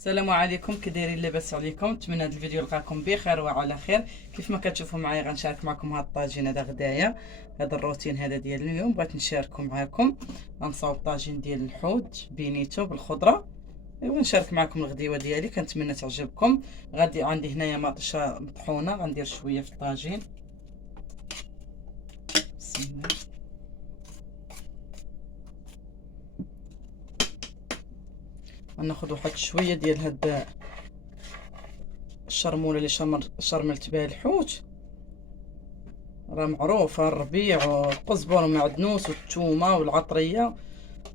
السلام عليكم، كي دايرين؟ لاباس عليكم؟ نتمنى هذا الفيديو يلقاكم بخير وعلى خير. كيف ما كتشوفوا معايا غنشارك معكم هذا الطاجين هذا غدايا، هذا الروتين هذا ديال اليوم بغيت نشاركه معكم. غنصاوب طاجين ديال الحوت بينيتو بالخضره، ايوا نشارك معكم الغديوه ديالي، كنتمنى تعجبكم. غادي عندي هنايا مطشه مطحونه، غندير شويه في الطاجين. بسم الله. غناخذ واحد شويه ديال هاد الشرموله اللي شرملت بها الحوت، راه معروفه الربيع والقزبر ومعدنوس والثومه والعطريه.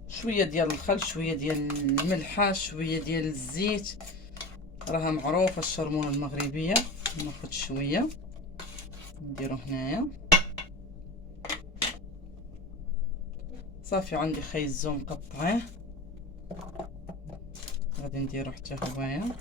شويه ديال الخل، شويه ديال الملحه، شويه ديال الزيت، راها معروفه الشرمونه المغربيه. ناخذ شويه نديرو هنايا. صافي عندي خيزو مقطعيه، غادي نديرو حتى هوايا.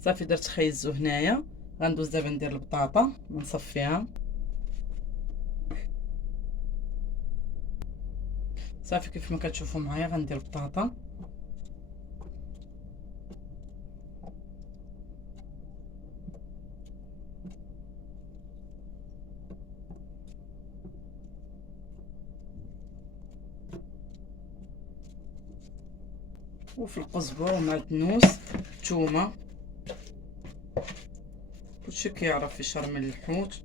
صافي درت خيزو هنايا. غندوز دابا ندير البطاطا ونصفيها. صافي كيف ما كتشوفوا معايا غندير البطاطا. وفي القزبر ومعدنوس الثومه، كلشي كيعرف يشرمل الحوت.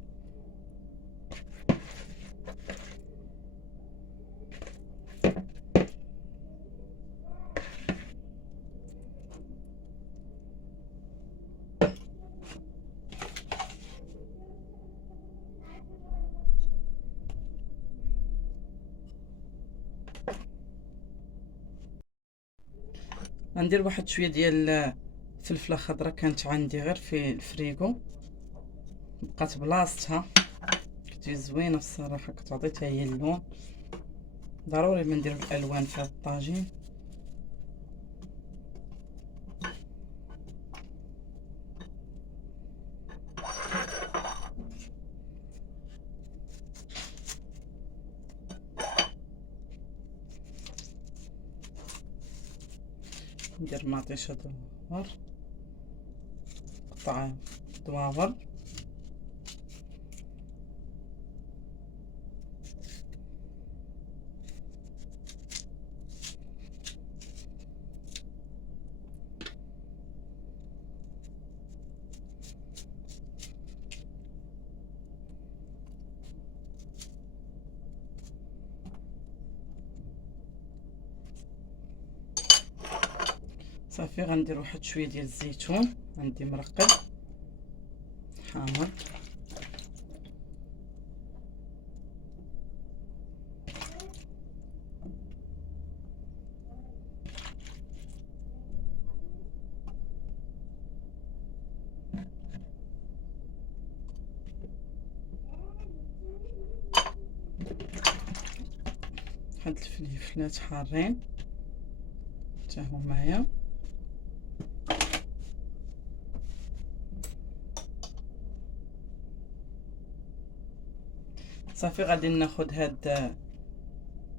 غندير واحد شويه ديال فلفله خضراء، كانت عندي غير في الفريغو، بقات بلاصتها، كتجي زوينه الصراحه، كتعطي حتى هي اللون. ضروري ما ندير الالوان في هذا الطاجين. ندير مطيشه دوار، قطع دواور. صافي غندير واحد شويه ديال الزيتون، عندي مرقد حامض. هاد الفلفلات حارين حتى همايا. صافي غادي ناخذ هاد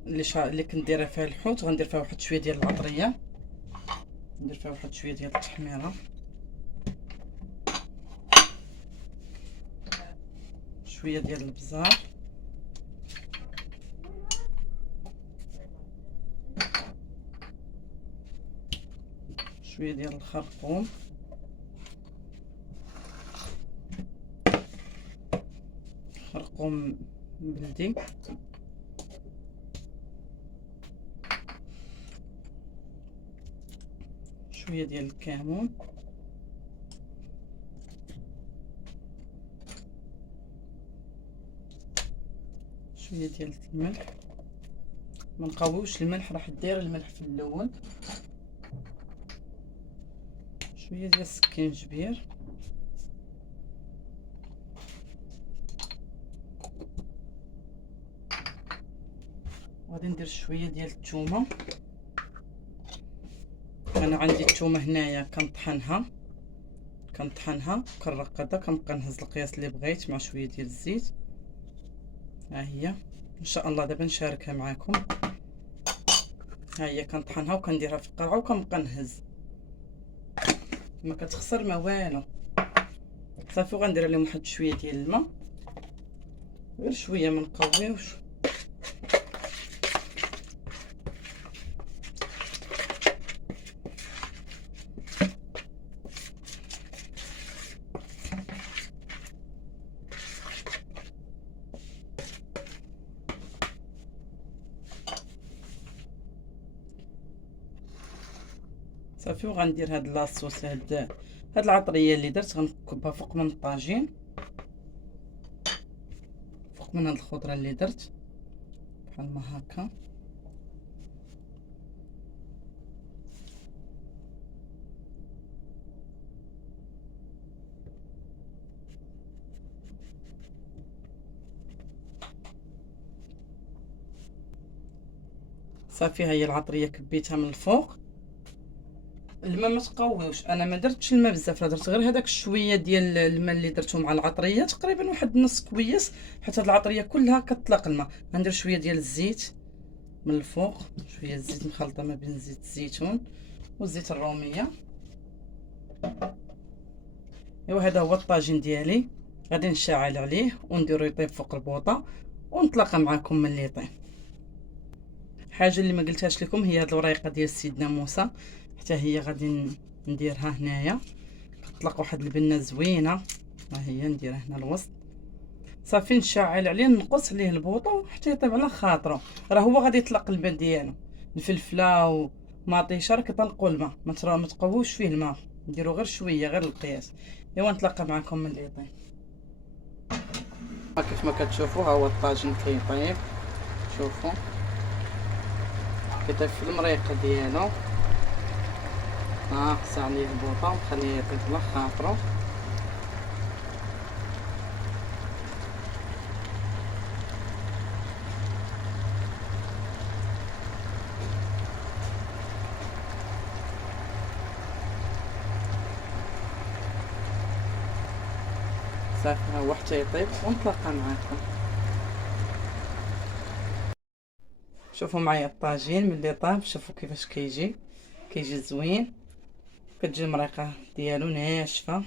اللي كنت دايره فيها الحوت، غندير فيها واحد شويه ديال العطريه، ندير فيها واحد شويه ديال التحميره، شويه ديال البزار، شويه ديال الخرقوم، خرقوم بلدي، شويه ديال الكمون، شويه ديال الملح. ما نقاويوش الملح، راح دير الملح في الاول. شويه ديال السكينجبير، غادي ندير شويه ديال الثومه. انا عندي الثومه هنايا كنطحنها، كنطحنها كنرقدها، كنبقى نهز القياس اللي بغيت مع شويه ديال الزيت. ها هي ان شاء الله دابا نشاركها معكم. ها هي كنطحنها وكنديرها في القرعه وكنبقى نهز، ما كتخسر ما والو. صافي وغندير لهم واحد شويه ديال الماء، غير شويه ما نقويوش. صافي وغندير هاد لاصوص، هاد العطريه اللي درت غنكبها فوق من الطاجين، فوق من هاد الخضره اللي درت بحال ما هكا. صافي ها هي العطريه كبيتها من الفوق. الماء ما تقويوش، انا ما درتش الماء بزاف، درت غير هذاك شويه ديال الماء اللي درته مع العطريه، تقريبا واحد نص كويس، حيت هاد العطريه كلها كتطلق الماء. غندير شويه ديال الزيت من الفوق، شويه الزيت مخلطه ما بين زيت الزيتون وزيت الروميه. ايوا هذا هو الطاجين ديالي، غادي نشعل عليه ونديرو يطيب فوق البوطه ونتلاقى معكم ملي يطيب. حاجه اللي ما قلتهاش لكم هي هاد الوريقه ديال سيدنا موسى، حتى هي غادي نديرها هنايا، كتطلق واحد البنه زوينه. ها هي نديرها هنا الوسط. صافي نشعل عليه، نقص عليه البوطه حتى يطيب على خاطرو، راه هو غادي يطلق الماء ديالو. الفلفله ومطيشه راه كيطلقوا الماء، ما تقووش فيه الماء، نديرو غير شويه، غير القياس. ايوا نتلاقى معكم ملي يطيب. كيف ما كتشوفوا ها هو الطاجين كيطيب، شوفوا كيطيب في المريقه ديالو. قص عليه البوطه وخليه يطيب على خاطرو. صافي ها هو حتى يطيب ونتلاقى معكم. شوفوا معايا الطاجين ملي طاب، شوفوا كيفاش كيجي زوين، كتجي المريقه ديالو ناشفه.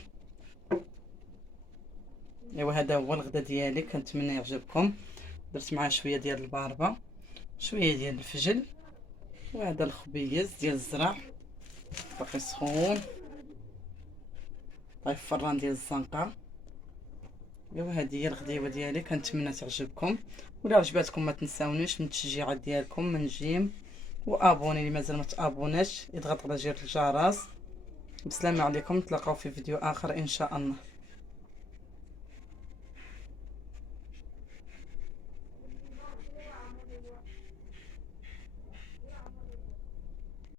ايوا هذا هو الغدا ديالي، كنتمنى يعجبكم. درت معاه شويه ديال الباربه، شويه ديال الفجل، وهذا الخبيز ديال الزرع باقي سخون، طايب فران ديال الزنقه. ايوا هذه هي الغديوه ديالي، كنتمنى تعجبكم. ولا عجباتكم ما تنساونيش من التشجيعات ديالكم من جيم، وابوني اللي مازال ما تابوناش، يضغط على زر الجرس. بسلامه عليكم، نتلاقاو في فيديو اخر ان شاء الله.